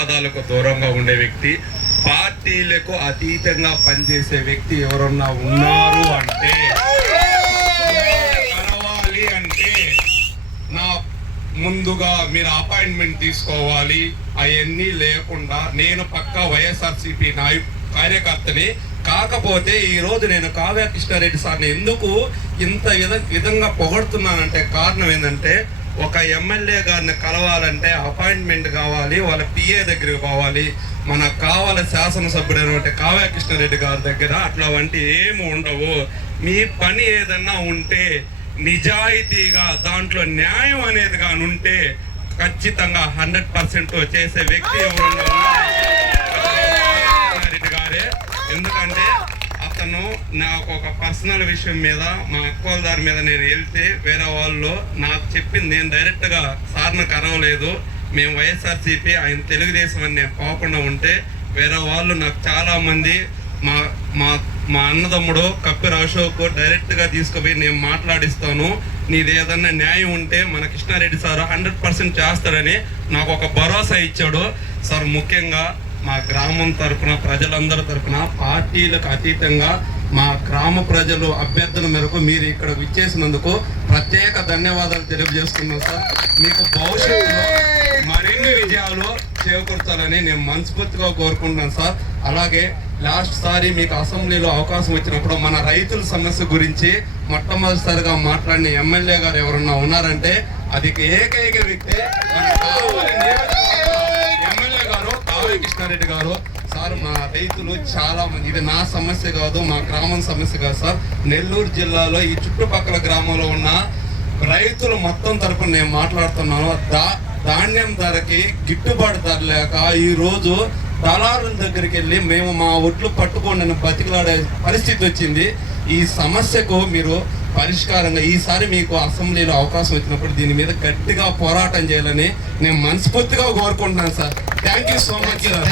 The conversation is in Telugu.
వివాదాలకు దూరంగా ఉండే వ్యక్తి, పార్టీలకు అతీతంగా పనిచేసే వ్యక్తి ఎవరన్నా ఉన్నారు అంటే, కలవాలి అంటే నా ముందుగా మీరు అపాయింట్మెంట్ తీసుకోవాలి. అవన్నీ లేకుండా నేను పక్కా వైఎస్ఆర్సీపీ కార్యకర్తని. కాకపోతే ఈరోజు నేను కావ్య కృష్ణారెడ్డి సార్ని ఎందుకు ఇంత విధంగా పొగడుతున్నానంటే కారణం ఏంటంటే, ఒక ఎమ్మెల్యే గారిని కలవాలంటే అపాయింట్మెంట్ కావాలి, వాళ్ళ పిఏ దగ్గరికి పోవాలి. మనకు కావాలి శాసనసభ్యుడైన కావ్య కృష్ణారెడ్డి గారి దగ్గర అట్లా వంటి ఏమి ఉండవు. మీ పని ఏదన్నా ఉంటే నిజాయితీగా దాంట్లో న్యాయం అనేది కానీ ఉంటే ఖచ్చితంగా 100% చేసే వ్యక్తి ఎవరన్నా కృష్ణారెడ్డి గారే. ఎందుకంటే అతను నాకు ఒక పర్సనల్ విషయం మీద, మా అక్కోల దారి మీద నేను వెళ్తే వేరే వాళ్ళు నాకు చెప్పింది, నేను డైరెక్ట్గా సార్ను కలవలేదు, మేము వైఎస్ఆర్సీపీ ఆయన తెలుగుదేశం అని నేను పోకుండా ఉంటే వేరే వాళ్ళు నాకు చాలామంది మా మా మా అన్నదమ్ముడు కప్పిర అశోక్ డైరెక్ట్గా తీసుకుపోయి నేను మాట్లాడిస్తాను, నీది ఏదన్నా న్యాయం ఉంటే మన కృష్ణారెడ్డి సార్ 100% చేస్తాడని నాకు ఒక భరోసా ఇచ్చాడు. సార్ ముఖ్యంగా మా గ్రామం తరఫున, ప్రజలందరి తరఫున, పార్టీలకు అతీతంగా మా గ్రామ ప్రజలు అభ్యర్థన మేరకు మీరు ఇక్కడ విచ్చేసినందుకు ప్రత్యేక ధన్యవాదాలు తెలియజేస్తున్నాను సార్. మీకు భవిష్యత్తులో మరిన్ని విజయాలు చేకూర్చాలని నేను మనస్ఫూర్తిగా కోరుకుంటున్నాను సార్. అలాగే లాస్ట్ సారి మీకు అసెంబ్లీలో అవకాశం వచ్చినప్పుడు మన రైతుల సమస్య గురించి మొట్టమొదటిసారిగా మాట్లాడిన ఎమ్మెల్యే గారు ఎవరన్నా ఉన్నారంటే అది ఏకైక వ్యక్తి మన ఎమ్మెల్యే గారు కావ్య కృష్ణారెడ్డి గారు. సార్ మా రైతులు చాలా మంది, ఇది నా సమస్య కాదు, మా గ్రామం సమస్య కాదు సార్, నెల్లూరు జిల్లాలో ఈ చుట్టుపక్కల గ్రామంలో ఉన్న రైతులు మొత్తం తరపున నేను మాట్లాడుతున్నాను. ధాన్యం ధరకి గిట్టుబాటు ధర లేక ఈరోజు దళారుల దగ్గరికి వెళ్ళి మేము మా ఒట్లు పట్టుకోండి బతికిలాడే పరిస్థితి వచ్చింది. ఈ సమస్యకు మీరు పరిష్కారంగా ఈసారి మీకు అసెంబ్లీలో అవకాశం వచ్చినప్పుడు దీని మీద గట్టిగా పోరాటం చేయాలని నేను మనస్ఫూర్తిగా కోరుకుంటున్నాను sir. Thank you so much sir.